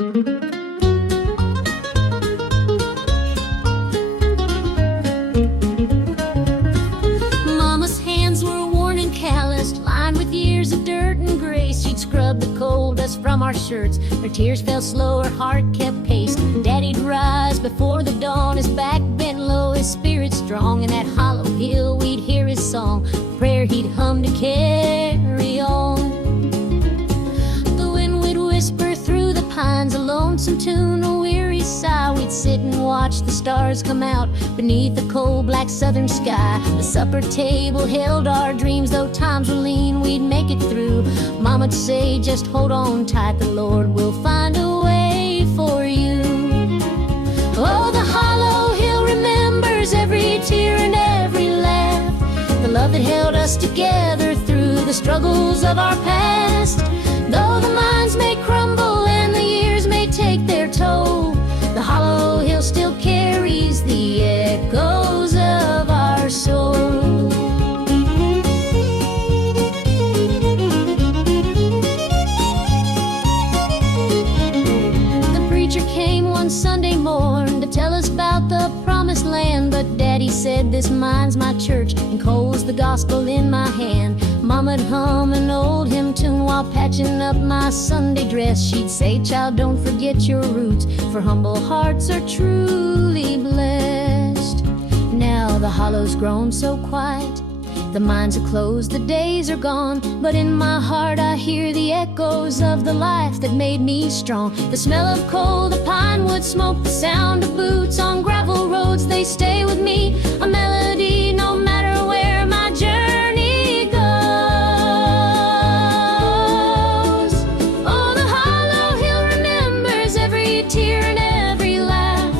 Mama's hands were worn and calloused, lined with years of dirt and grace. She'd scrub the coal dust from our shirts. Her tears fell slow, her heart kept pace. Daddy'd rise before the dawn, his back bent low, his spirit strong. In that hollow hill we'd hear his song, a prayer he'd hum to carry on. The wind would whisper through the pines, a lonesome tune, a weary sigh. We'd sit and watch the stars come out beneath the cold black southern sky. The supper table held our dreams, though times were lean, we'd make it through. Mama'd say, just hold on tight, the Lord will find a way for you. Oh, the hollow hill remembers every tear and every laugh, the love that held us together through the struggles of our past. Though the minds may crumble and the years may take their toll, the hollow hill still carries the echoes of our soul. The preacher came one Sunday morn to tell us about the promised land, but Daddy said, this mine's my church and coal's the gospel in my hand. Mama'd hum an old hymn tune while patching up my Sunday dress. She'd say, child, don't forget your roots, for humble hearts are truly blessed. Now the hollow's grown so quiet, the mines are closed, the days are gone, but in my heart I hear the echoes of the life that made me strong. The smell of coal, the pine wood smoke, the sound of boots on gravel roads, they stay with me, a melody no matter where my journey goes. Oh, the hollow hill remembers every tear and every laugh,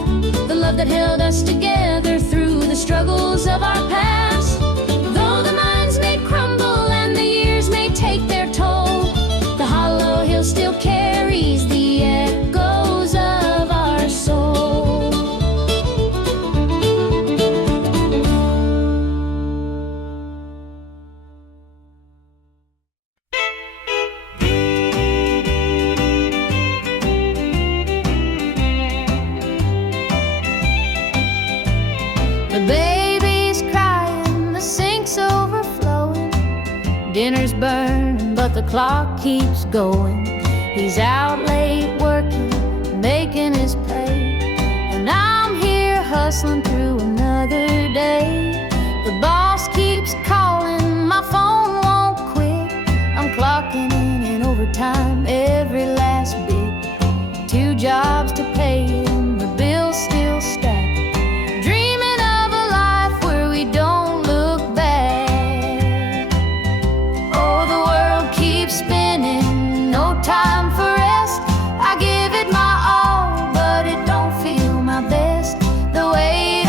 the love that held us together through the struggles of our past. Though the minds may crumble and the years may take their toll, the hollow hill still carries the echoes of our soul. The baby's crying, the sink's overflowing, dinner's burning, but the clock keeps going. He's out late working, making his pay, and I'm here hustling through another day. The boss keeps calling, my phone won't quit. I'm clocking in overtime every last bit. 2 jobs to pay and the bills still stack. Dreaming of a life where we don't look back. Oh, the world keeps spinning, no time for rest. I give it my all, but it don't feel my best. The weight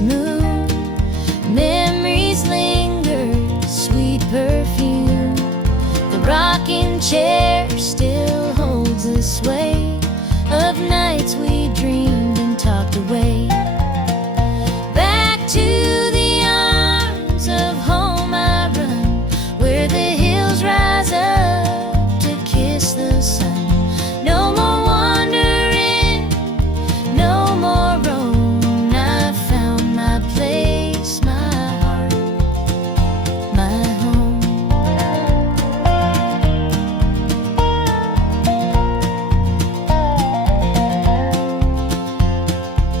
Christmas moon. Memories linger, sweet perfume. The rocking chair still holds the sway of nights we dreamed and talked away. Back to the arms of home I run, where the hills rise up to kiss the sun. No more wandering, no more roam. I found my place, my heart, my home.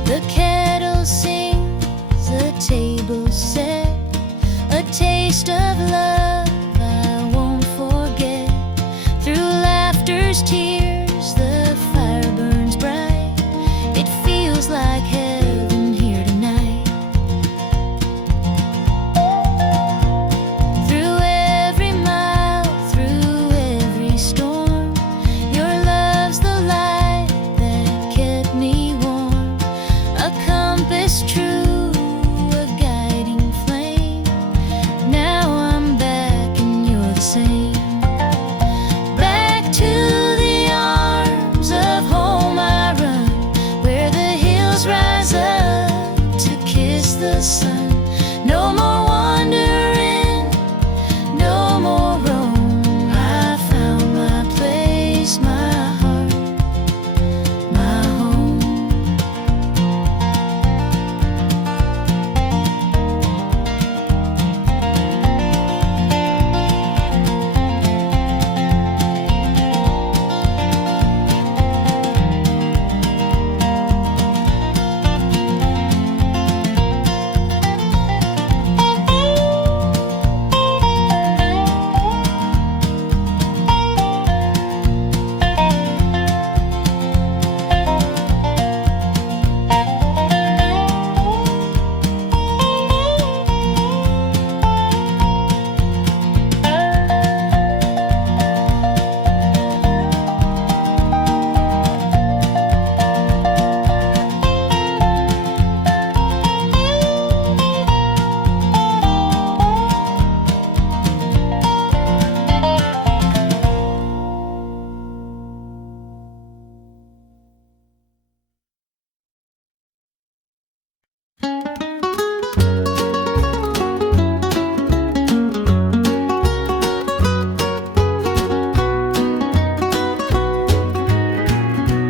The kettle sings, the table set, a taste of love I won't forget. Through laughter's tears, the fire burns bright. It feels like heaven here tonight. Through every mile, through every storm, your love's the light that kept me warm. A compass true, a guiding flame. Now I'm back and you're the same. Back to the arms of home I run, where the hills rise up to kiss the sun. No more wandering, no more roam. I found my place, my heart, my home.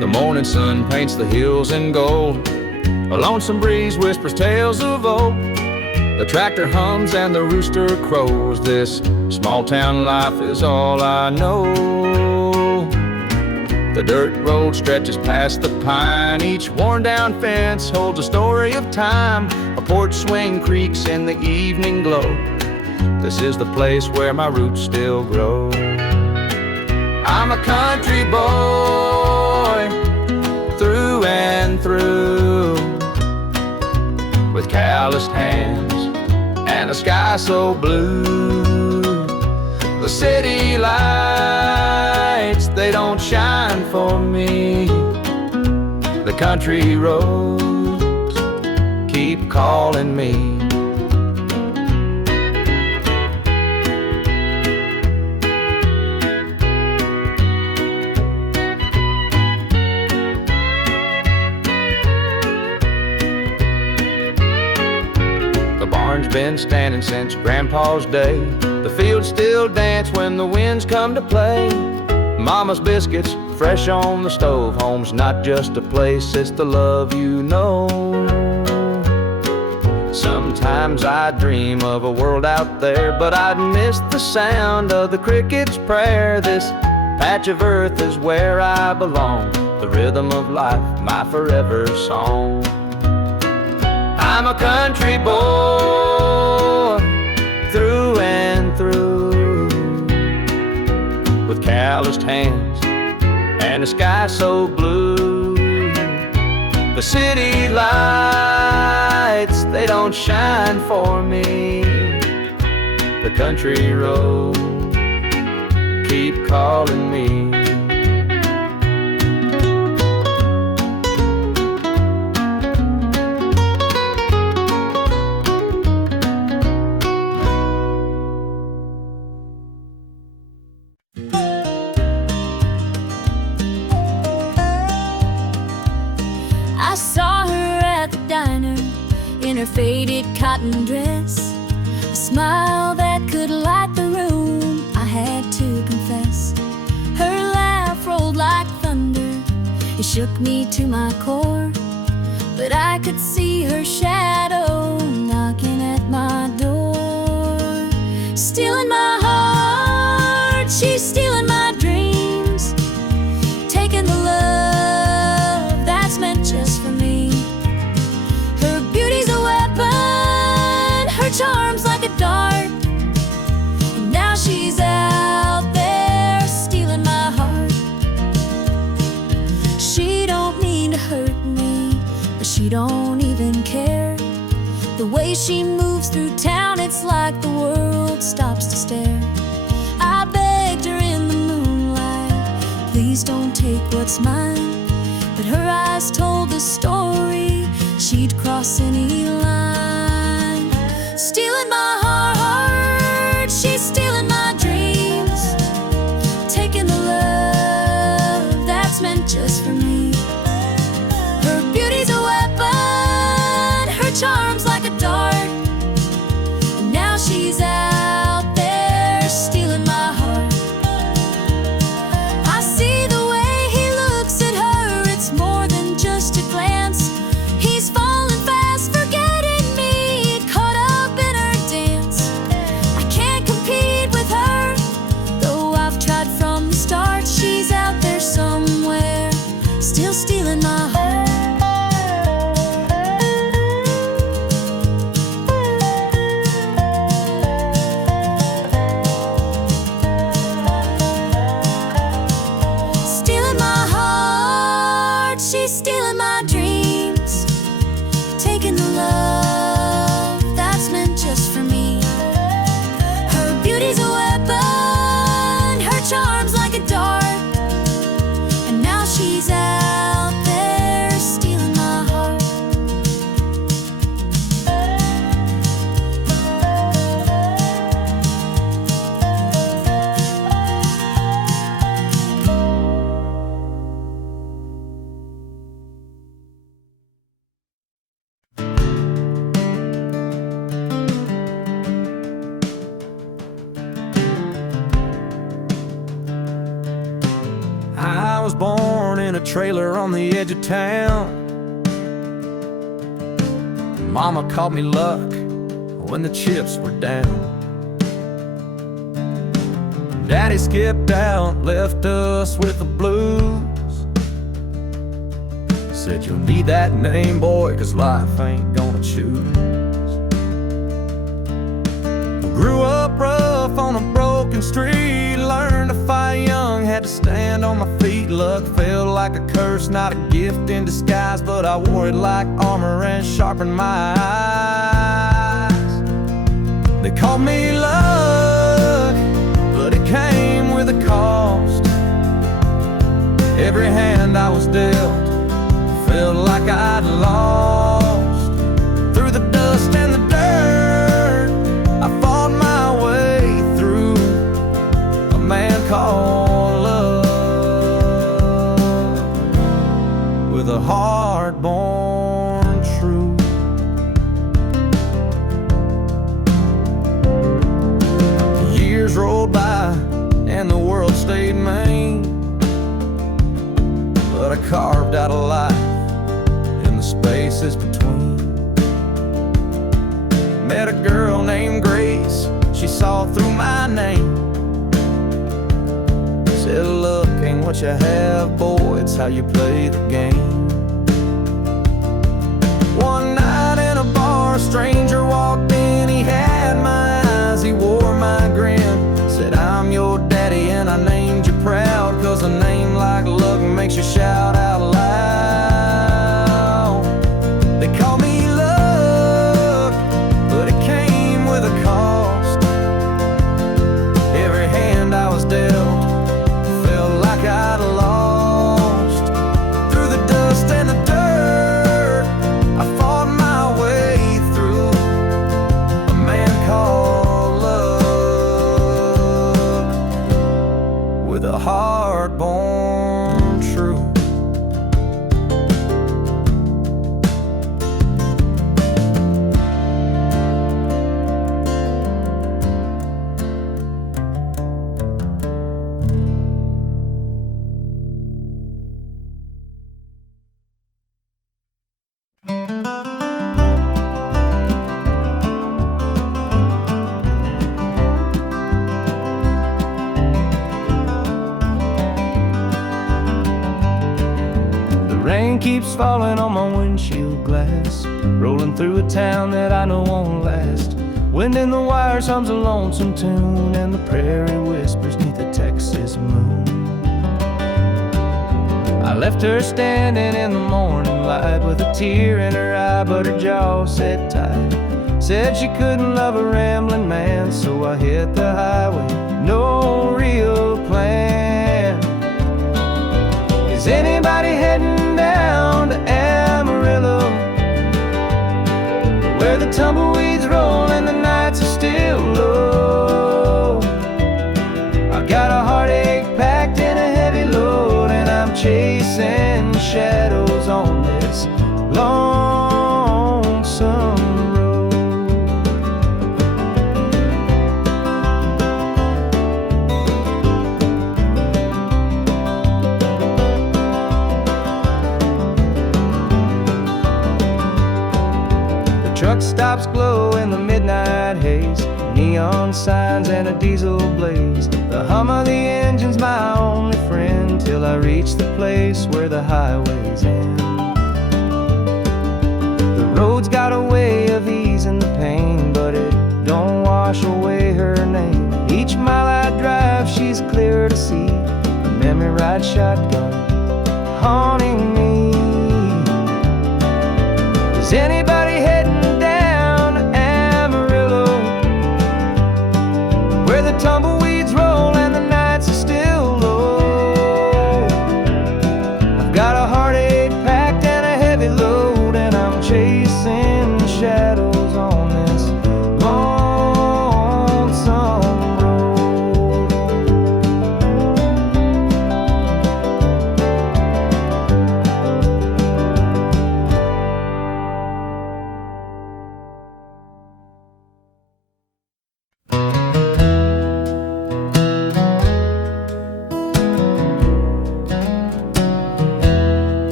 The morning sun paints the hills in gold. A lonesome breeze whispers tales of old. The tractor hums and the rooster crows. This small town life is all I know. The dirt road stretches past the pine. Each worn down fence holds a story of time. A porch swing creaks in the evening glow. This is the place where my roots still grow. I'm a country boy, through and through, with calloused hands and a sky so blue. The city lights, they don't shine for me. The country roads keep calling me. Been standing since Grandpa's day. The fields still dance when the winds come to play. Mama's biscuits fresh on the stove. Home's not just a place, it's the love you know. Sometimes I dream of a world out there, but I'd miss the sound of the cricket's prayer. This patch of earth is where I belong. The rhythm of life, my forever song. I'm a country boy, through and through, with calloused hands and a sky so blue. The city lights, they don't shine for me. The country roads keep calling me. cotton dress, a smile that could light the room, I had to confess. Her laugh rolled like thunder, it shook me to my core. But I could see her shadow knocking at my door. Stealing my heart, she's stealing my dreams, taking the love that's meant just for me. Her beauty's a weapon, her charm's like a dart, and now she's out there stealing my heart. She don't mean to hurt me, but she don't even care. The way she moves through town, it's like the world stops to stare. I begged her in the moonlight, please don't take what's mine. But her eyes told the story, she'd cross any line. Stealing my heart, she's stealing my dreams, taking the love that's meant just for me. Her beauty's a weapon, her charm's like a dart, and now she's out there stealing my heart. I see the way he looks at her, it's more than just a glance. He's falling fast, forgetting me, caught up in her dance. I can't compete with her, though I've tried from the start. She's out there somewhere, still stealing my heart. She's stealing my dreams, taking the love that's meant just for me. Her beauty's a weapon, her charm's like a dart, and now she's out there stealing my heart. I was born in a trailer on the edge of town. Mama called me luck when the chips were down. Daddy skipped out, left us with the blues. Said you'll need that name, boy, 'cause life ain't gonna choose. Grew up rough on a broken street, learned to fight young, had to stand on my feet. Luck felt like a curse, not a gift in disguise, but I wore it like armor and sharpened my eyes. They called me luck, but it came with a cost. Every hand I was dealt felt like I'd lost. Through the dust and the dirt, I fought my way through a man called love, with a heart born true. Years rolled by and the world stayed mean, but I carved out a life in the spaces between. Met a girl named Grace, she saw through my name. Said, look, ain't what you have, boy, it's how you play the game. One night in a bar, a stranger walked in, he had my eyes, he wore my grin. Said, I'm your daddy and I named you proud, 'cause a name like luck makes you shout out loud. They call me luck, but it came with a cost. Every hand I was dealt felt like I'd lost. Through the dust and the dirt, I fought my way through a man called love, with a heart born true. keeps falling on my windshield glass, rolling through a town that I know won't last. Wind in the wires hums a lonesome tune, and the prairie whispers neath the Texas moon. I left her standing in the morning light with a tear in her eye, but her jaw said tight. Said she couldn't love a rambling man, so I hit the highway, no real plan. Is anybody heading down to Amarillo, where the tumbleweeds roll and the nights are still low? I got a heartache packed in a heavy load, and I'm chasing shadows on this lonesome road. The truck stops glow in the midnight haze, neon signs and a diesel blaze. The hum of the engine's my only friend, till I reach the place where the highways end. The road's got a way of easing the pain, but it don't wash away her name. Each mile I drive, she's clear to see, a memory ride shotgun haunting me. Is anybody heading down to Amarillo, where the tumbleweeds roll and the nights are still low? I've got a heartache packed and a heavy load, and I'm chasing shadows on this lonesome road.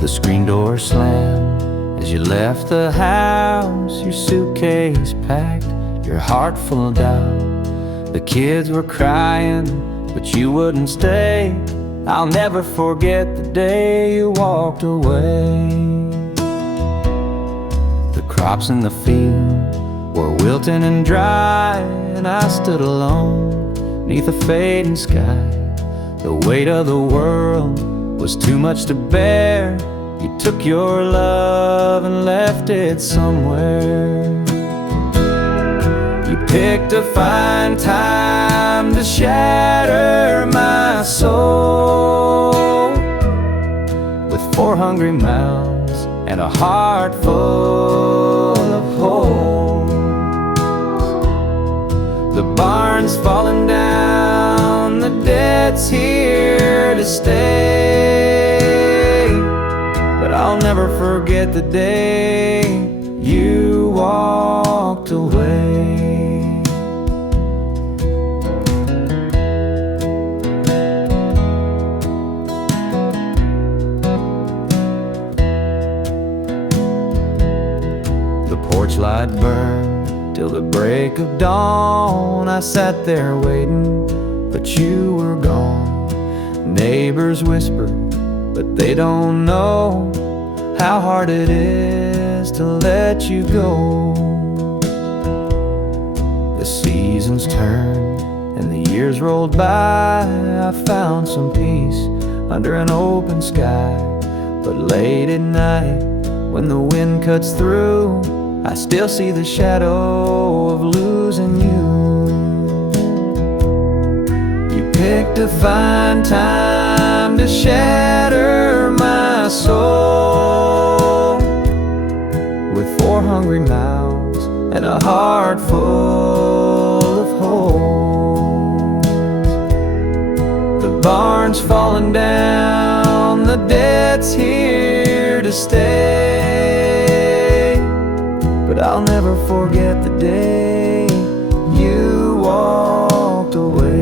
The screen door slammed as you left the house, your suitcase packed, your heart full of doubt. The kids were crying, but you wouldn't stay. I'll never forget the day you walked away. The crops in the field were wilting and dry, and I stood alone neath a fading sky. The weight of the world was too much to bear. You took your love and left it somewhere. You picked a fine time to shatter my soul, with 4 hungry mouths and a heart full of holes. The barn's falling down, the debt's here to stay, but I'll never forget the day you walked away. The porch light burned till the break of dawn. I sat there waiting, but you were gone. Neighbors whispered, but they don't know how hard it is to let you go. The seasons turned and the years rolled by. I found some peace under an open sky, but late at night when the wind cuts through, I still see the shadow of losing you. You picked a fine time to shatter my soul, with 4 hungry mouths and a heart full of holes. The barn's falling down, the debt's here to stay, but I'll never forget the day you walked away.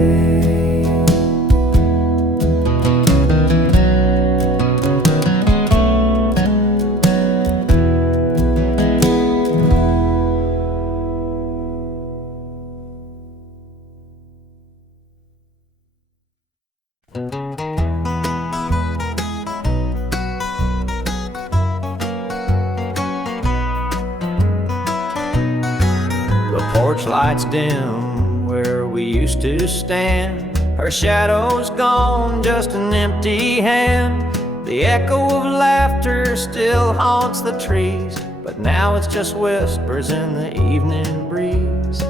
porch lights dim where we used to stand. Her shadow's gone, just an empty hand. The echo of laughter still haunts the trees, but now it's just whispers in the evening breeze.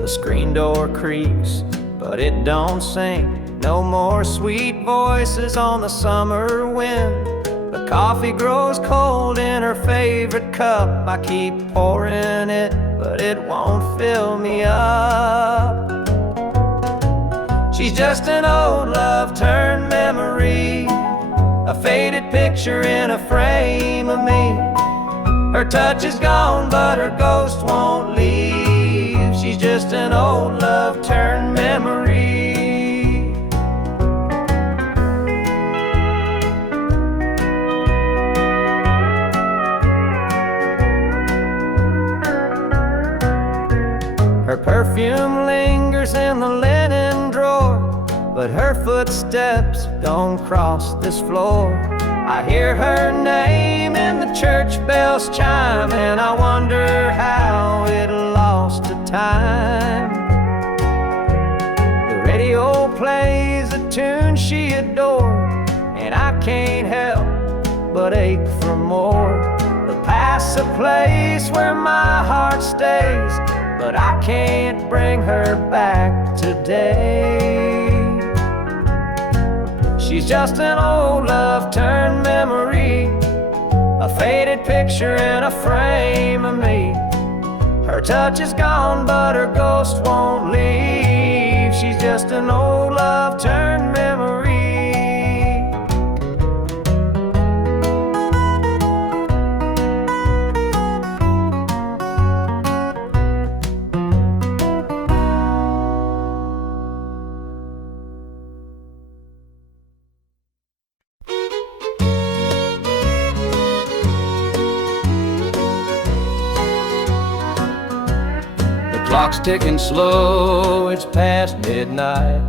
The screen door creaks, but it don't sing. No more sweet voices on the summer wind. The coffee grows cold in her favorite cup. I keep pouring it, but it won't fill me up. She's just an old love turned memory, a faded picture in a frame of me. Her touch is gone, but her ghost won't leave. She's just an old love turned memory. Her perfume lingers in the linen drawer, but her footsteps don't cross this floor. I hear her name in the church bells chime, and I wonder how it lost to time. The radio plays a tune she adored, and I can't help but ache for more. The past's a place where my heart stays, but I can't bring her back today. She's just an old love turned memory, a faded picture in a frame of me. Her touch is gone, but her ghost won't leave. She's just an old love turned memory. Clock's ticking slow, it's past midnight.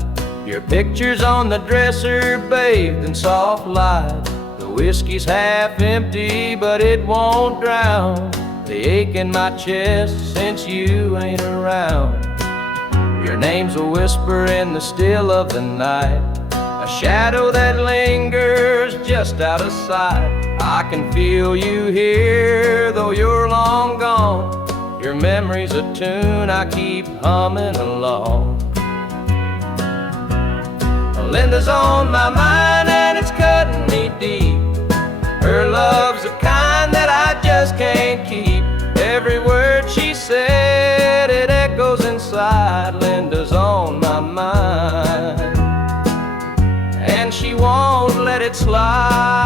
Your picture's on the dresser, bathed in soft light. The whiskey's half empty, but it won't drown the ache in my chest since you ain't around. Your name's a whisper in the still of the night, a shadow that lingers just out of sight. I can feel you here, though you're long gone. Your memory's a tune I keep humming along. Linda's on my mind and it's cutting me deep. Her love's the kind that I just can't keep. Every word she said, it echoes inside. Linda's on my mind, and she won't let it slide.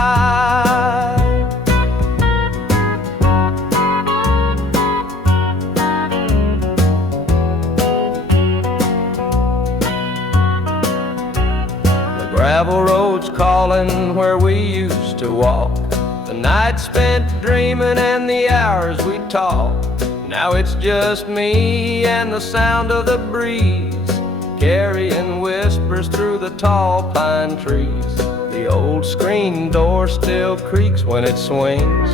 Gravel roads calling where we used to walk, the night spent dreaming and the hours we talked. Now it's just me and the sound of the breeze, carrying whispers through the tall pine trees. The old screen door still creaks when it swings.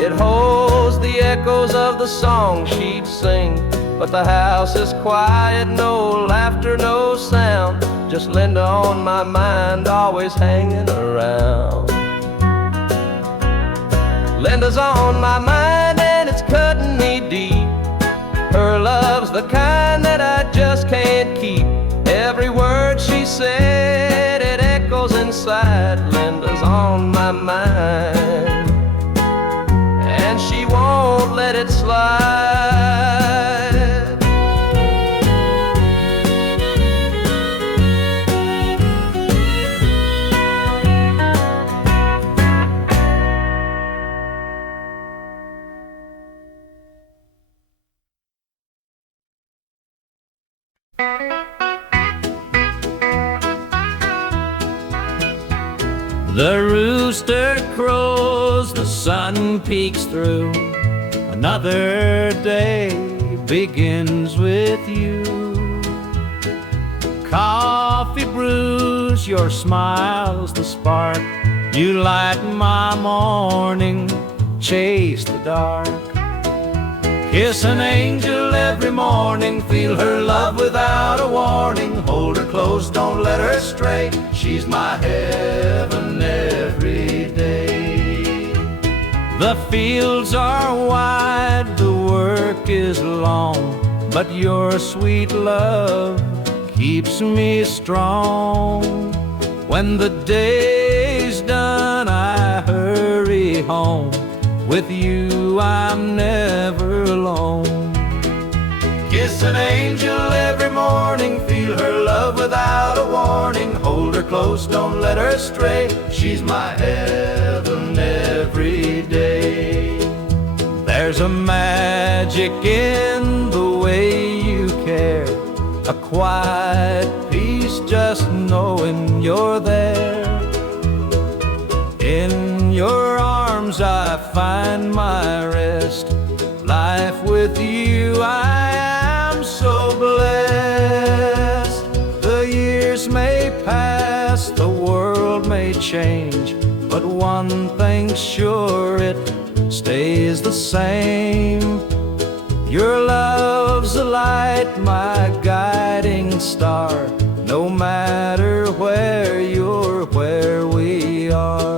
It holds the echoes of the song she'd sing, but the house is quiet, no laughter, no sound. Just Linda on my mind, always hanging around. Linda's on my mind and it's cutting me deep. Her love's the kind that I just can't keep. Every word she said, it echoes inside. Linda's on my mind, and she won't let it slide. The rooster crows, the sun peeks through. Another day begins with you. Coffee brews, your smile's the spark. You light my morning, chase the dark. Kiss an angel every morning, feel her love without a warning. Hold her close, don't let her stray. She's my heaven every day. The fields are wide, the work is long, but your sweet love keeps me strong. When the day's done, I hurry home. With you, I'm never alone. Kiss an angel every morning, feel her love without a warning. Hold her close, don't let her stray. She's my heaven every day. There's a magic in the way you care, a quiet peace just knowing you're there. In your arms I find my rest. Life with you, I am so blessed. The years may pass, the world may change, but one thing's sure, it stays the same. Your love's a light, my guiding star. No matter where you're, where we are.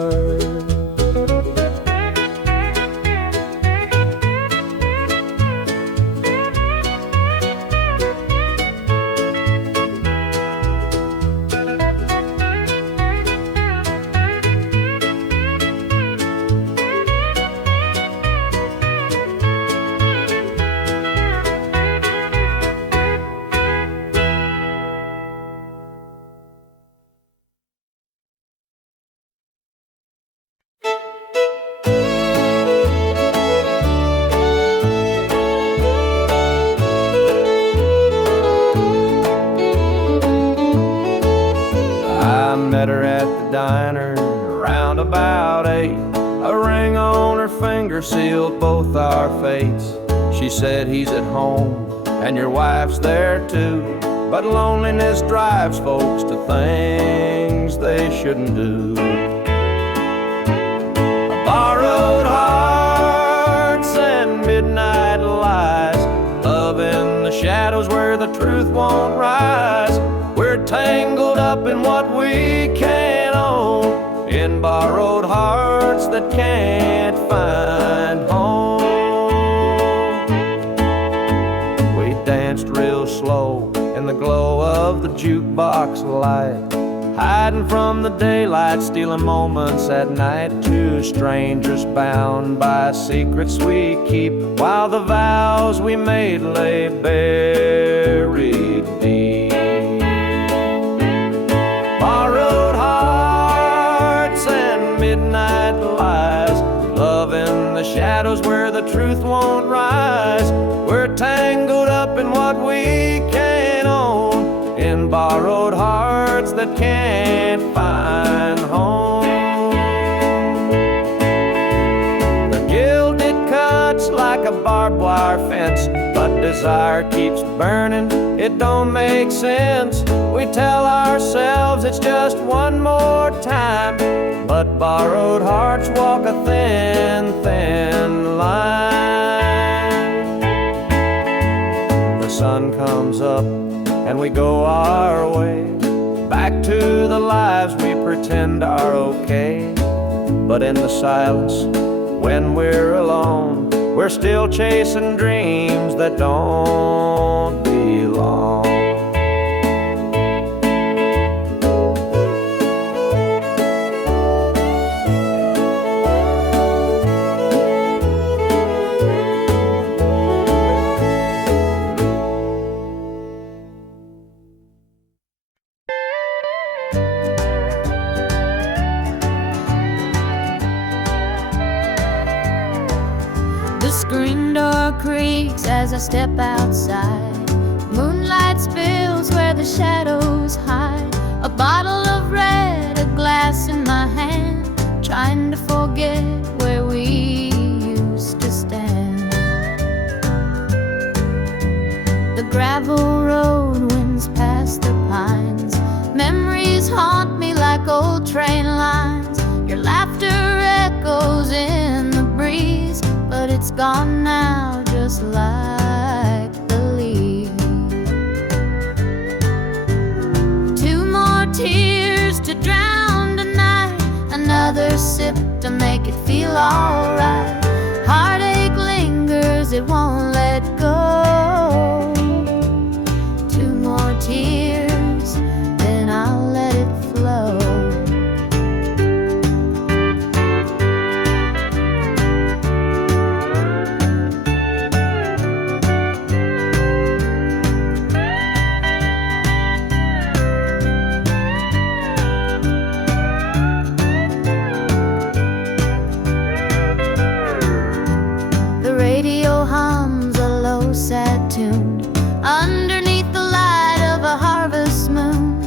Met her at the diner around about 8. A ring on her finger sealed both our fates. She said, he's at home and your wife's there too, but loneliness drives folks to things they shouldn't do. Borrowed hearts and midnight lies, love in the shadows where the truth won't rise. We're tangled up in what we can't own, in borrowed hearts that can't find home. We danced real slow in the glow of the jukebox light, hiding from the daylight, stealing moments at night. Two strangers bound by secrets we keep, while the vows we made lay buried deep. Borrowed hearts and midnight lies, love in the shadows where the truth won't rise. We're tangled up in what we can't own, in borrowed hearts that can't find home. The gilded cuts like a barbed wire fence, but desire keeps burning, it don't make sense. We tell ourselves it's just one more time, but borrowed hearts walk a thin, thin line. The sun comes up and we go our way, back to the lives we pretend are okay. But in the silence, when we're alone, we're still chasing dreams that don't belong. The screen door creaks as I step outside. Moonlight spills where the shadows hide. A bottle of red, a glass in my hand, trying to forget where we used to stand. The gravel road winds past the pines. Memories haunt me like old train lines. Your laughter echoes in the breeze, but it's gone now, just just like the leaves. 2 more tears to drown tonight, another sip to make it feel alright. Heartache lingers, it won't let go. 2 more tears, then I'll let it flow. The radio hums a low, sad tune underneath the light of a harvest moon.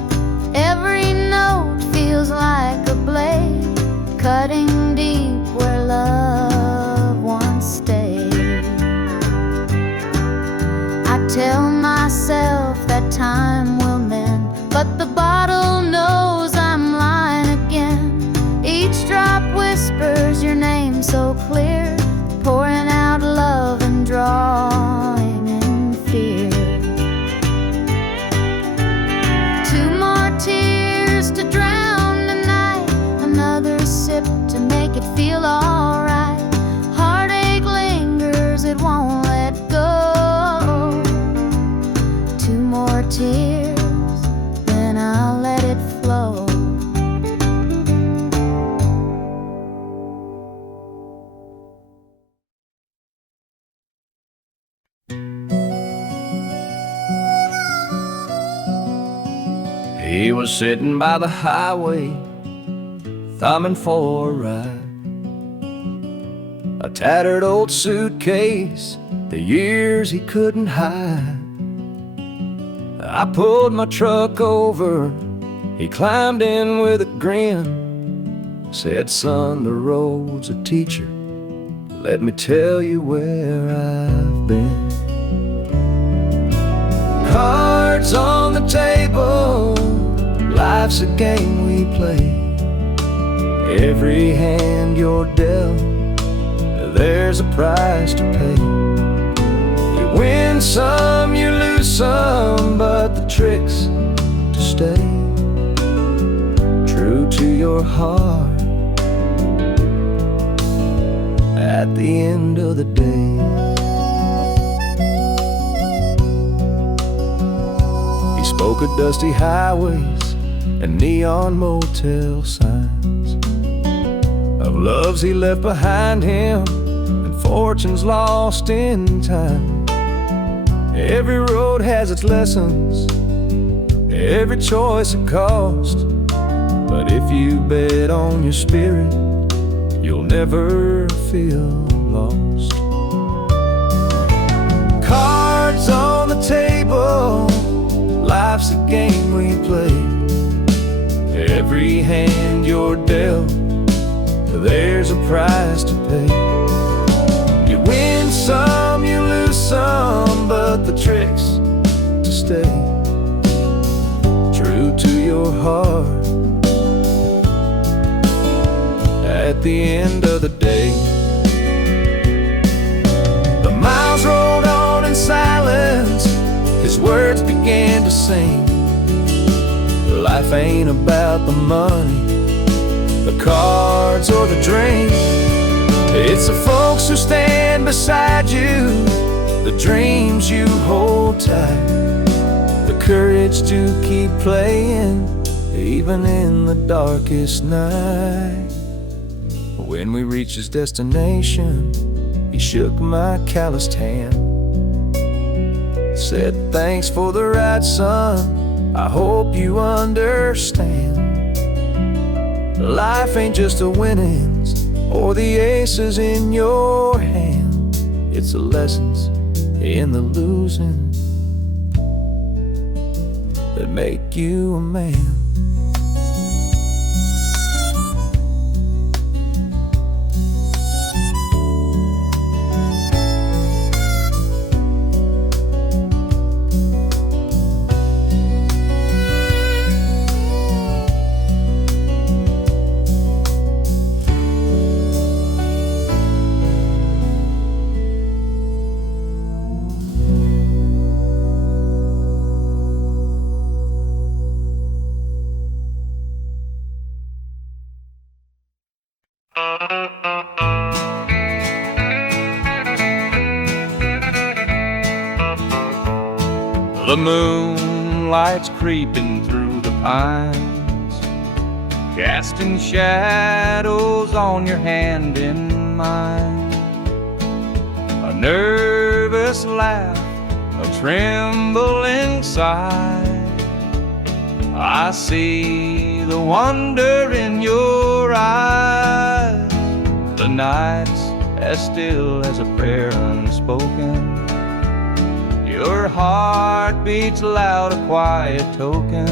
Every note feels like a blade, cutting deep where love once stayed. I tell myself that time will mend, but the bottle knows I'm lying again. Each drop whispers your name so clear, pouring out love and drawing in fear. 2 more tears to drown the night, another sip to make it feel alright. Heartache lingers, it won't let go. 2 more tears, then I'll let it flow. He was sitting by the highway, thumbing for a ride. A tattered old suitcase, the years he couldn't hide. I pulled my truck over, he climbed in with a grin. Said, son, the road's a teacher, let me tell you where I've been. Cards on the table, life's a game we play. Every hand you're dealt, there's a price to pay. You win some, you lose some, but the trick's to stay true to your heart at the end of the day. He spoke of dusty highways and neon motel signs, of loves he left behind him and fortunes lost in time. Every road has its lessons, every choice a cost, but if you bet on your spirit, you'll never feel lost. Cards on the table, life's a game we play. Every hand you're dealt, there's a price to pay. You win some, you lose some, but the trick's to stay true to your heart at the end of the day. The miles rolled on in silence, his words began to sing. Life ain't about the money, the cards or the drink. It's the folks who stand beside you, the dreams you hold tight, the courage to keep playing even in the darkest night. When we reached his destination, he shook my calloused hand, said, thanks for the ride, son, I hope you understand. Life ain't just the winnings or the aces in your hand, it's the lessons in the losing that make you a man. The moonlight's creeping through the pines, casting shadows on your hand in mine. A nervous laugh, a trembling sigh. I see the wonder in your eyes. The night's as still as a prayer unspoken. Your heart beats loud, a quiet token.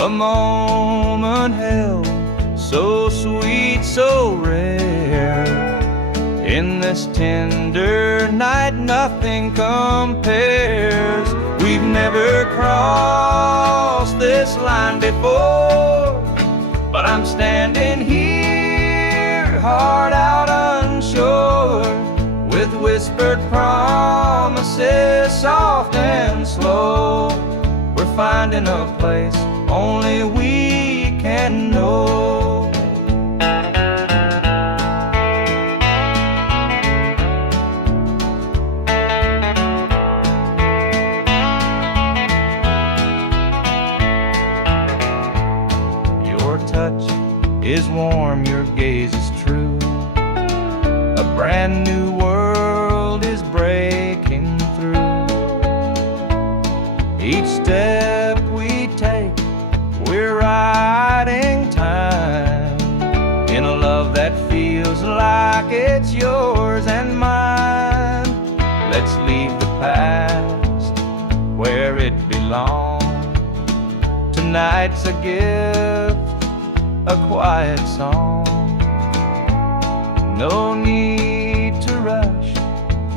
A moment held, so sweet, so rare. In this tender night, nothing compares. We've never crossed this line before, but I'm standing here, heart out unsure, with whispered promises, soft and slow. We're finding a place only we can know. Your touch is warm, your gaze is true. A brand new world is breaking through. Each step we take, we're riding time in a love that feels like it's yours and mine. Let's leave the past where it belongs. Tonight's a gift, a quiet song. No need to rush,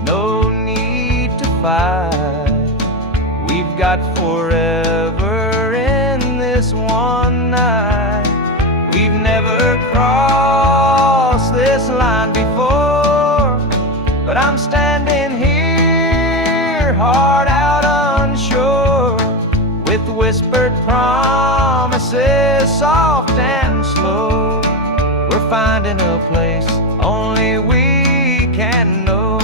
no need to fight. We've got forever in this one night. We've never crossed this line before, but I'm standing here, heart out unsure, with whispered promises, soft and slow. We're finding a place only we can know.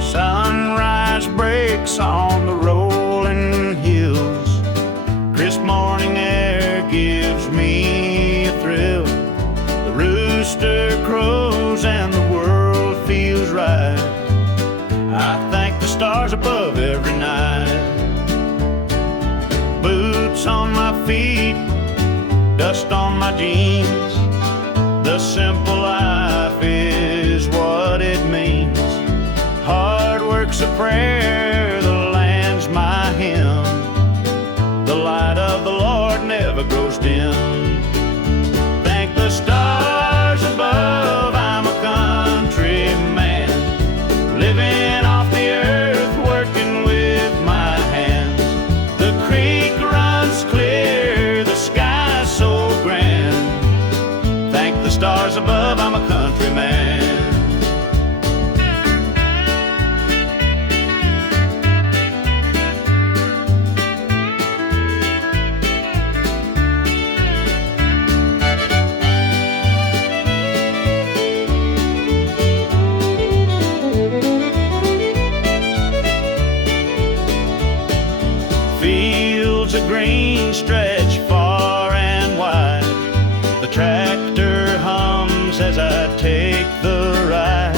Sunrise breaks on the rolling hills. Crisp morning air gives me a thrill. The rooster crows and the world feels right. I thank the stars above every night. Boots on my feet, dust on my jeans. The simple life is what it means. Hard work's a prayer, the land's my hymn. The light of the Lord never grows dim. Thank the stars above, I'm a country man, living off the earth, working with my hands. The creek runs clear, the sky's so grand. Thank the stars above, I'm a country man. Green stretch far and wide. The tractor hums as I take the ride.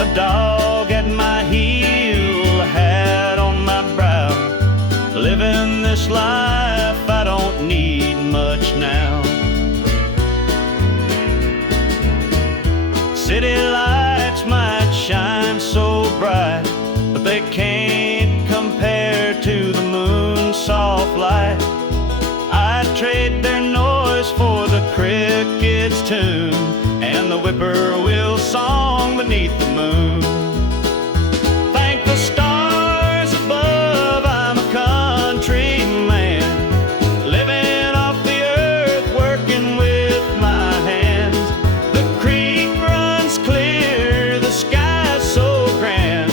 A dog at my heel, a hat on my brow. Living this life, I don't need much now. City lights might shine so bright, but they can't compare to the moon's soft light. I'd trade their noise for the cricket's tune and the whippoorwill song beneath the moon. Thank the stars above, I'm a country man, living off the earth, working with my hands. The creek runs clear, the sky's so grand.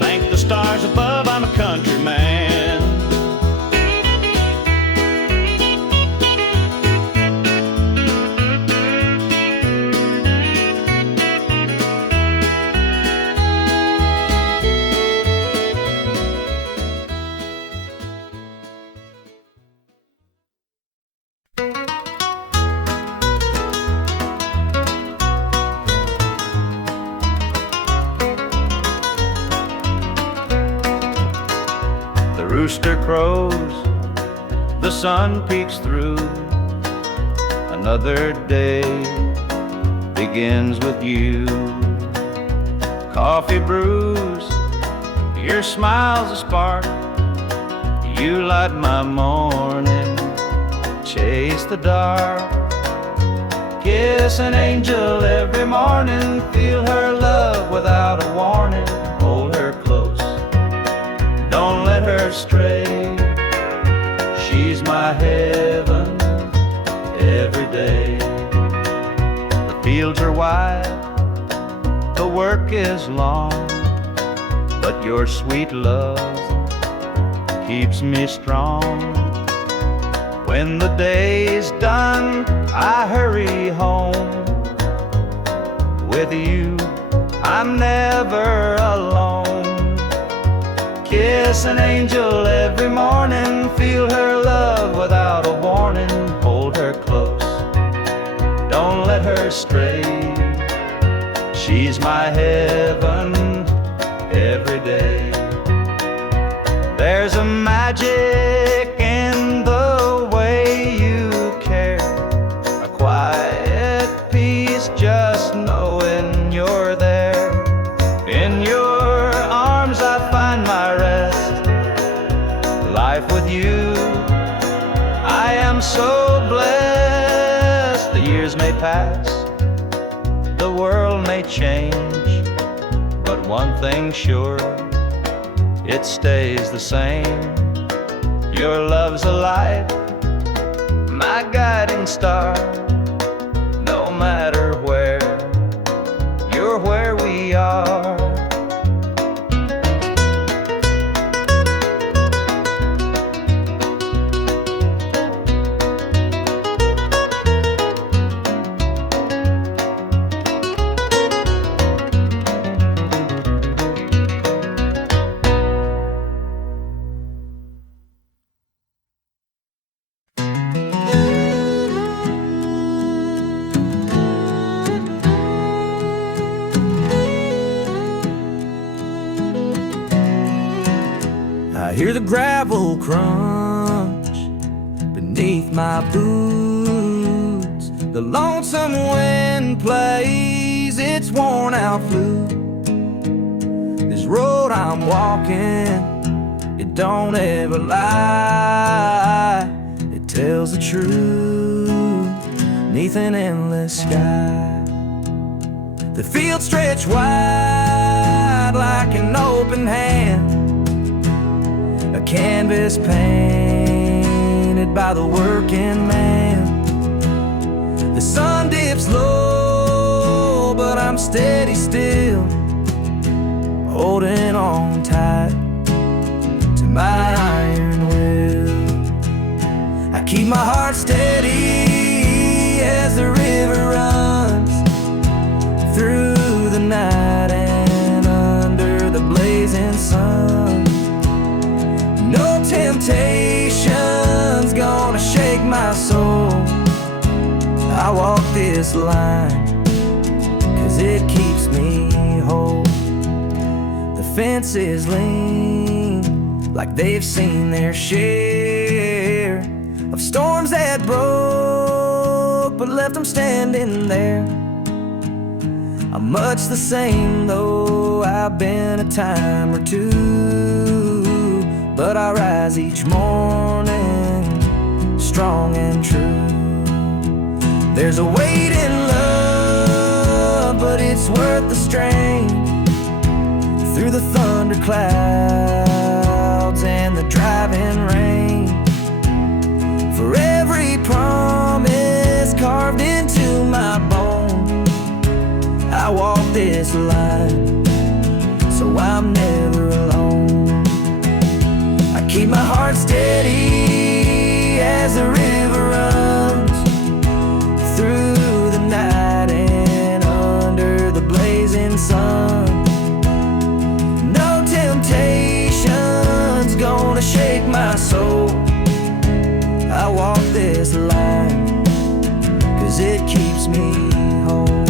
Thank the stars above, I'm a country man. rooster crows, the sun peeks through. Another day begins with you. Coffee brews, your smile's a spark. You light my morning, chase the dark. Kiss an angel every morning, feel her love without a warning. Hold her close, don't let her stray. She's my heaven every day. The fields are wide, the work is long, but your sweet love keeps me strong. When the day's done, I hurry home. With you, I'm never alone. Kiss an angel every morning, feel her love without a warning. Hold her close, don't let her stray. She's my heaven every day. There's a magic in the way you care, a quiet peace just knowing you're there. In your arms I find my rest. Life with you, I am so blessed. The years may pass, the world may change, but one thing's sure, it stays the same. Your love's a light, my guiding star. No matter where, you're where we are. Hear the gravel crunch beneath my boots. The lonesome wind plays its worn out flute. This road I'm walking, it don't ever lie. It tells the truth neath an endless sky. The fields stretch wide like an open hand, a canvas painted by the working man. The sun dips low, but I'm steady still, holding on tight to my iron will. I keep my heart steady as the river runs through the night and under the blazing sun. No temptation's gonna shake my soul. I walk this line 'cause it keeps me whole. The fences lean like they've seen their share of storms that broke but left them standing there. I'm much the same though I've been a time or two, but I rise each morning strong and true. There's a weight in love, but it's worth the strain. Through the thunder clouds and the driving rain, for every promise carved into my bone, I walk this line so I'm never alone. I keep my heart steady as the river runs through the night and under the blazing sun. No temptation's gonna shake my soul. I walk this line 'cause it keeps me whole.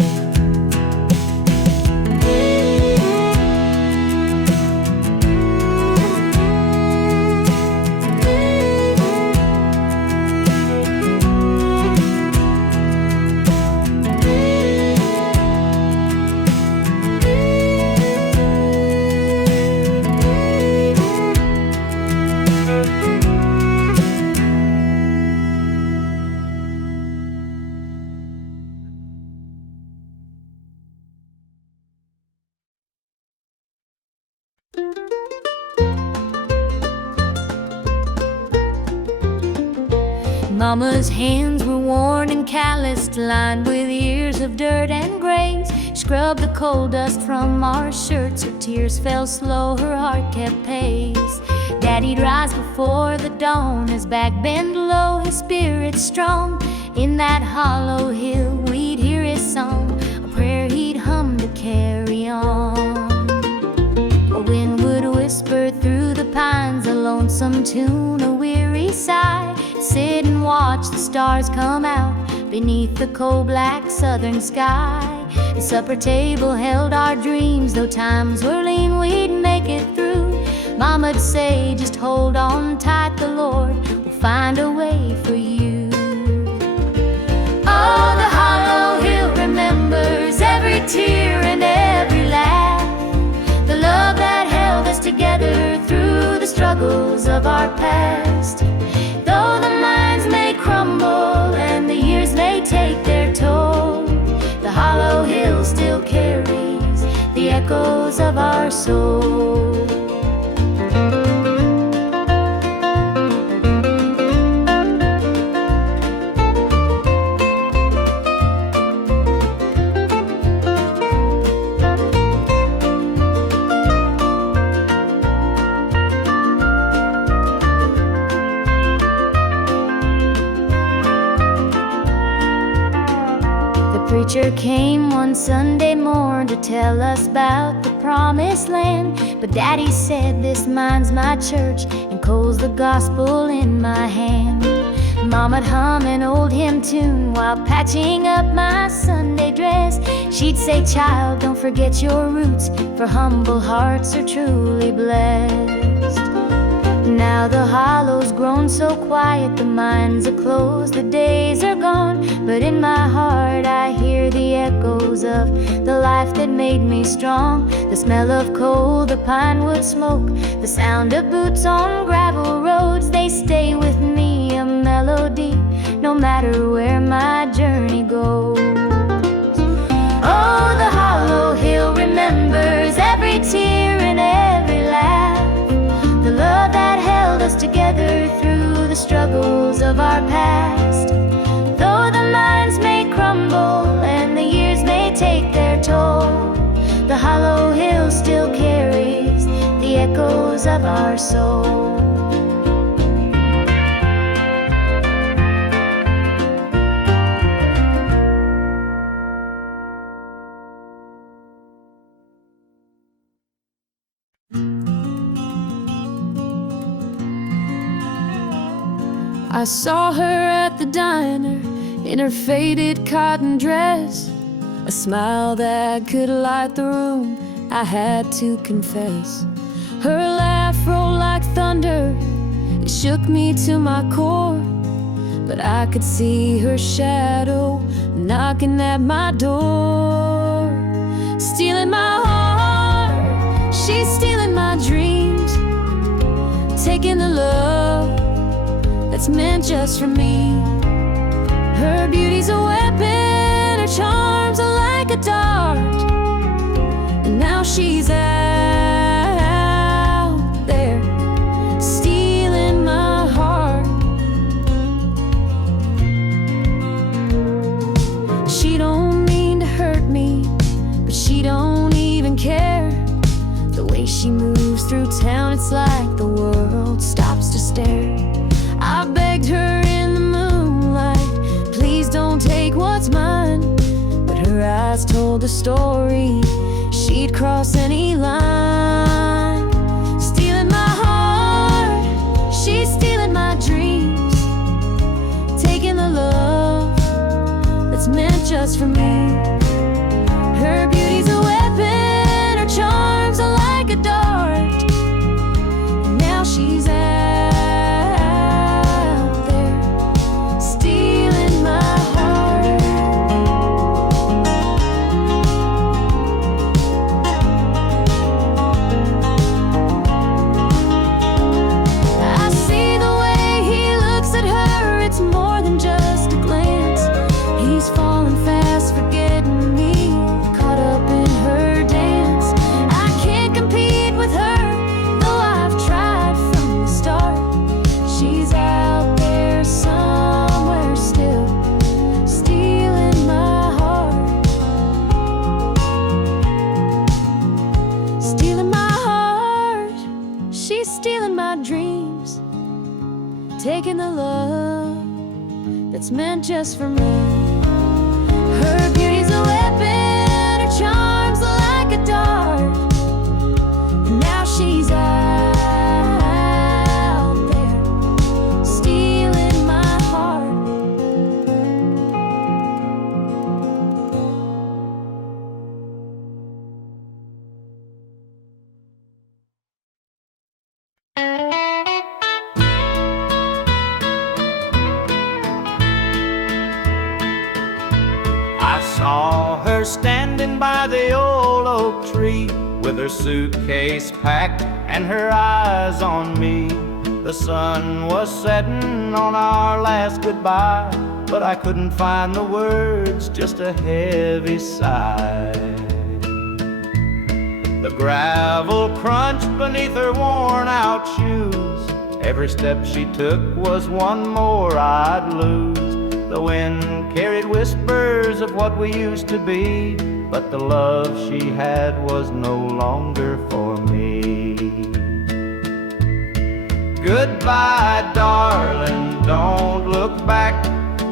Mama's hands were worn and calloused, lined with years of dirt and graze. Scrubbed the coal dust from our shirts, her tears fell slow, her heart kept pace. Daddy'd rise before the dawn, his back bent low, his spirit strong. In that hollow hill we'd hear his song, a prayer he'd hum to carry on. A wind would whisper through the pines, a lonesome tune, a weary sigh. Sit and watch the stars come out beneath the coal-black southern sky. The supper table held our dreams, though times were lean, we'd make it through. Mama'd say, just hold on tight, the Lord will find a way for you. Oh, the hollow hill remembers every tear and every laugh, the love that held us together through the struggles of our past. Though the minds may crumble and the years may take their toll, the hollow hill still carries the echoes of our soul. Preacher came one Sunday morn to tell us about the promised land. But Daddy said, this mine's my church and coal's the gospel in my hand. Mama'd hum an old hymn tune while patching up my Sunday dress. She'd say, child, don't forget your roots, for humble hearts are truly blessed. Now the hollow's grown so quiet, the mines are closed, the days are gone. But in my heart I hear the echoes of the life that made me strong. The smell of coal, the pine wood smoke, the sound of boots on gravel roads, they stay with me, a melody, no matter where my journey goes. Oh, the hollow hill remembers every tear and every laugh, the love that held us together through the struggles of our past. Though the minds may crumble and the years may take their toll, the hollow hill still carries the echoes of our soul. I saw her at the diner in her faded cotton dress, a smile that could light the room, I had to confess. Her laugh rolled like thunder, it shook me to my core, but I could see her shadow knocking at my door. Stealing my heart, she's stealing my dreams, taking the love that's meant just for me. Her beauty's a weapon, her charms are like a dart, and now she's out there stealing my heart. She don't mean to hurt me, but she don't even care. The way she moves through town, it's like the world stops to stare. I begged her in the moonlight, please don't take what's mine, but her eyes told the story, she'd cross any line. Stealing my heart, she's stealing my dreams, taking the love that's meant just for me. Her beauty's a weapon, her charms are like a dart, and now she's out stealing my dreams, taking the love that's meant just for me. Her beauty's a weapon, her charm's like a dart. Now she's out there, stealing my heart. I saw her standing by the old oak tree, with her suitcase packed and her eyes on me. The sun was setting on our last goodbye, but I couldn't find the words, just a heavy sigh. The gravel crunched beneath her worn out shoes. Every step she took was one more I'd lose. The wind carried whispers of what we used to be, but the love she had was no longer for me. Goodbye, darling, don't look back.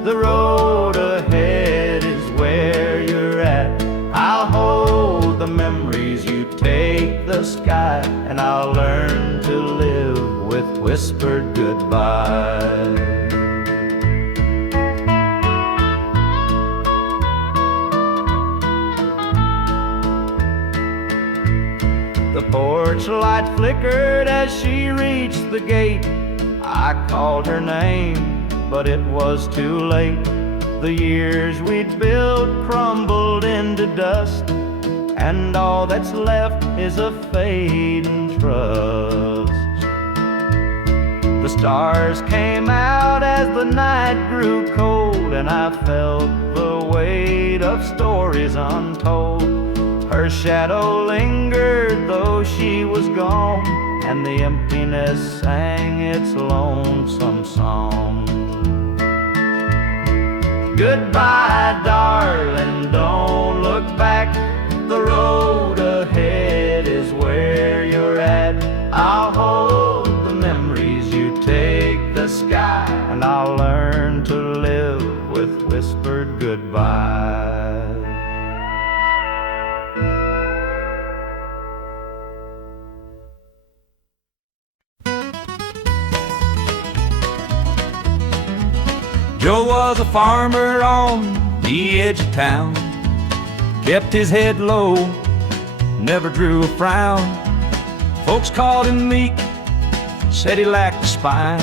The road ahead is where you're at. I'll hold the memories, you take the sky, and I'll learn to live with whispered goodbye. The porch light flickered as she reached the gate. I called her name, but it was too late. The years we'd built crumbled into dust, and all that's left is a fading trust. The stars came out as the night grew cold, and I felt the weight of stories untold. Her shadow lingered though she was gone, and the emptiness sang its lonesome song. Goodbye, darling, don't look back. The road ahead is where you're at. I'll hold the memories, you take the sky, and I'll learn to live with whispered goodbye. Joe was a farmer on the edge of town, kept his head low, never drew a frown. Folks called him meek, said he lacked a spine,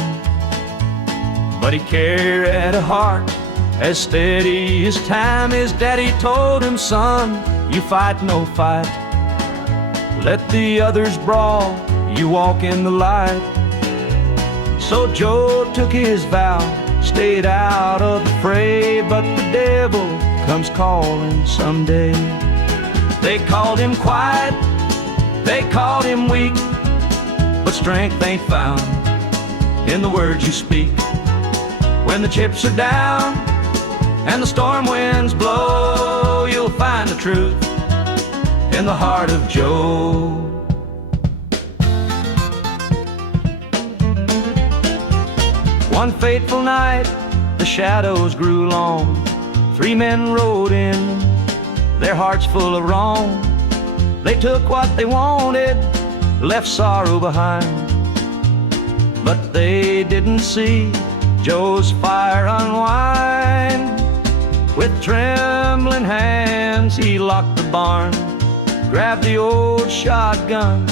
but he carried a heart as steady as time. His daddy told him, son, you fight no fight, let the others brawl, you walk in the light. So Joe took his vow, stayed out of the fray, but the devil comes calling someday. They called him quiet, they called him weak, but strength ain't found in the words you speak. When the chips are down and the storm winds blow, you'll find the truth in the heart of Joe. One fateful night, the shadows grew long. 3 men rode in, their hearts full of wrong. They took what they wanted, left sorrow behind, but they didn't see Joe's fire unwind. With trembling hands, he locked the barn, grabbed the old shotgun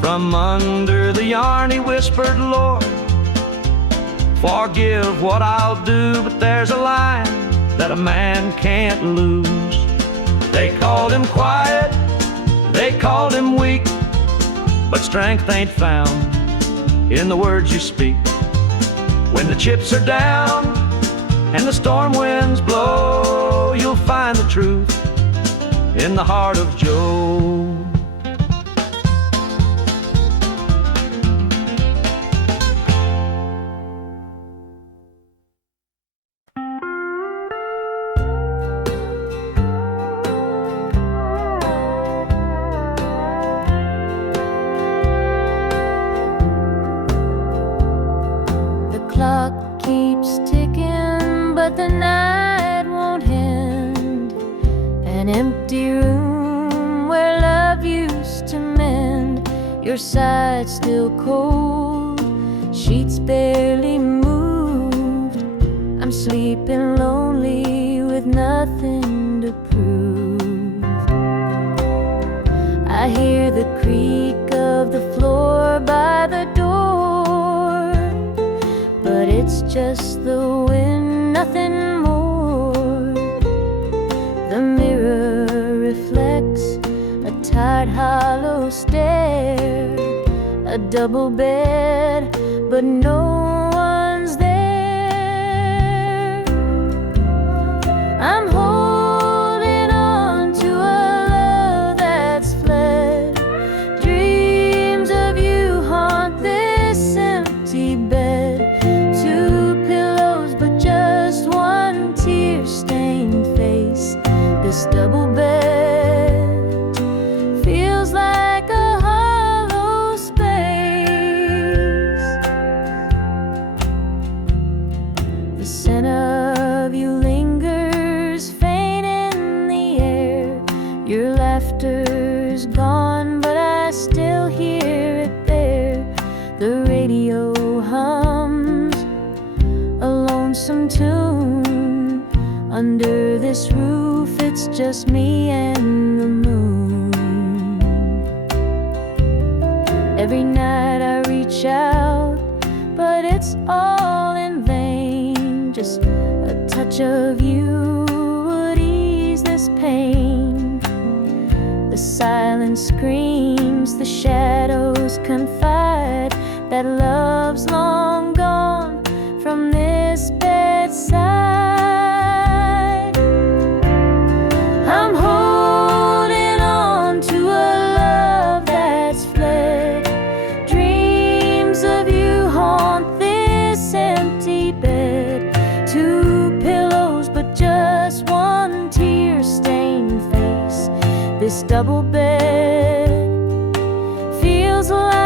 from under the yarn. He whispered, Lord, forgive what I'll do, but there's a line that a man can't lose. They called him quiet, they called him weak, but strength ain't found in the words you speak. When the chips are down and the storm winds blow, you'll find the truth in the heart of Joe. but the night won't end. An empty room where love used to mend. Your side still cold, sheets barely moved. I'm sleeping lonely with nothing to prove. I hear the creak of the floor by the door, but it's just the wind, nothing more. The mirror reflects a tired, hollow stare, a double bed, but no one's there. I'm holding on to a love that's fled. Dreams of you haunt this empty bed. Two pillows, but just one tear-stained face. This double bed feels like a hollow space. The scent of you lingers faint in the air. Your laughter's gone, but I still hear it there. The radio hums a lonesome tune. Under this roof, it's just me and the moon. Every night I reach out, but it's all in vain. Just a touch of you would ease this pain. The silence screams, the shadows confide that love's long gone from this bedside. I'm holding on to a love that's fled. Dreams of you haunt this empty bed. Two pillows, but just one tear-stained face. This double bed feels like